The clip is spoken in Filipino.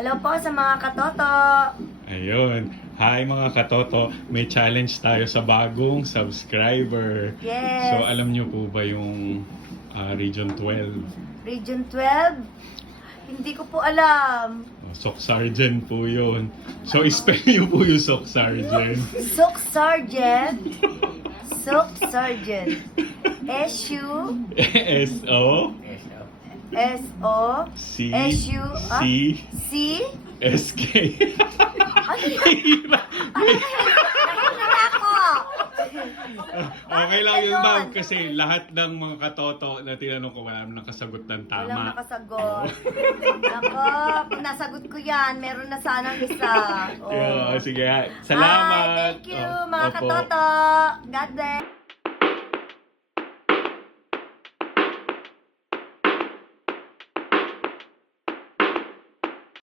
Hello po sa mga katoto. Ayun. Hi mga katoto, may challenge tayo sa bagong subscriber. Yes. So alam niyo po ba yung ah, Region 12? Region 12? Hindi ko po alam. Oh, Sock Sergeant po yun. So spell niyo po yung Sock Sergeant. Sook Sergeant. Sook Sergeant. S-U S-O S-O C S-U ah? C C S-K yun? Nakikita ako. Okay lang yun Ganon. ma'am kasi lahat ng mga katoto na tinanong ko wala naman nakasagot ng Walang tama. nakasagot. Nako, kung nasagot ko yan, meron na sanang isa. Oh. Yeah, sige. Salamat. Hi, thank you, Oh, mga opo. katoto. God bless.